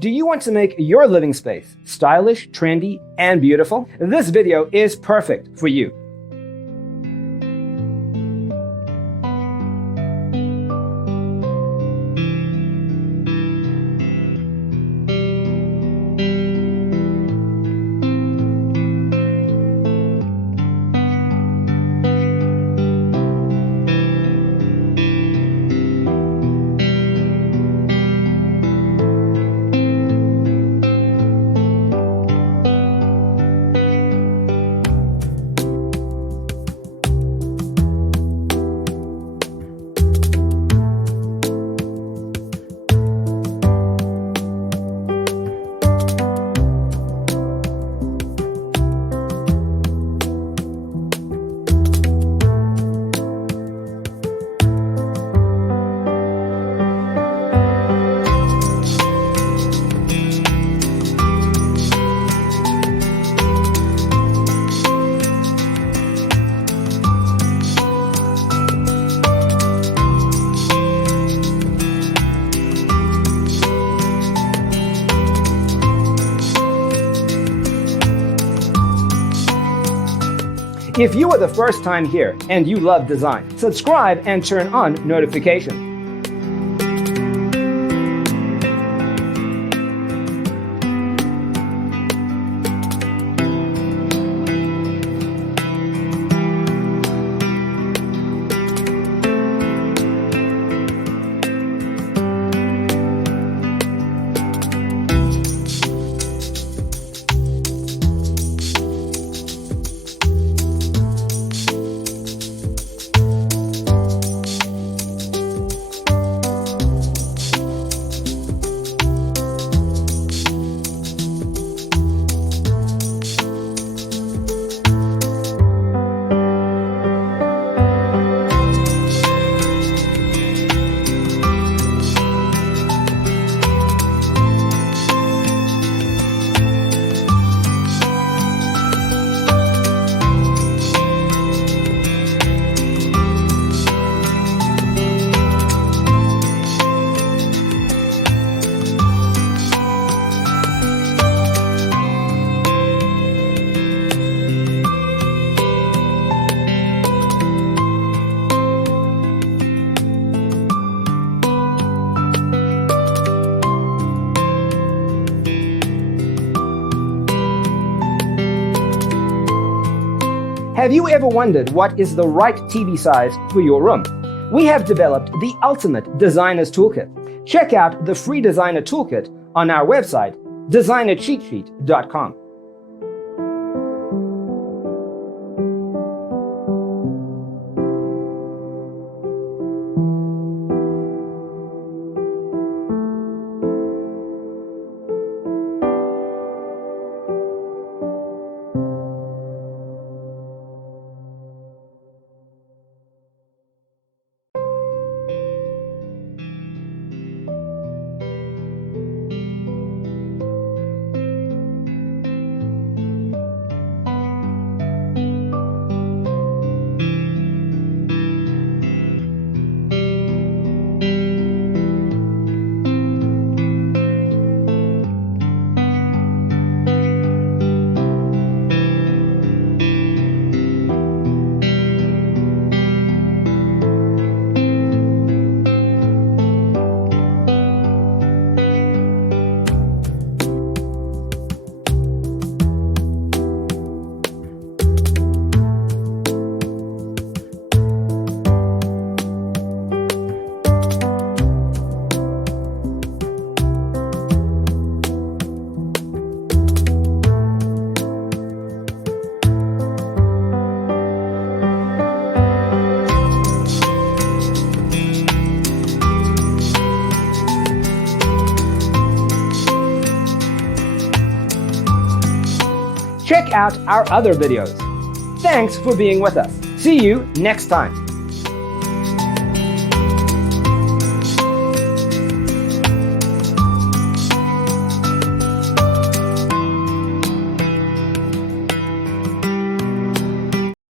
Do you want to make your living space stylish, trendy, and beautiful? This video is perfect for you. If you are the first time here and you love design, subscribe and turn on notifications. Have you ever wondered what is the right TV size for your room? We have developed the ultimate designer's toolkit. Check out the free designer toolkit on our website, designercheatsheet.com. Check out our other videos. Thanks for being with us. See you next time.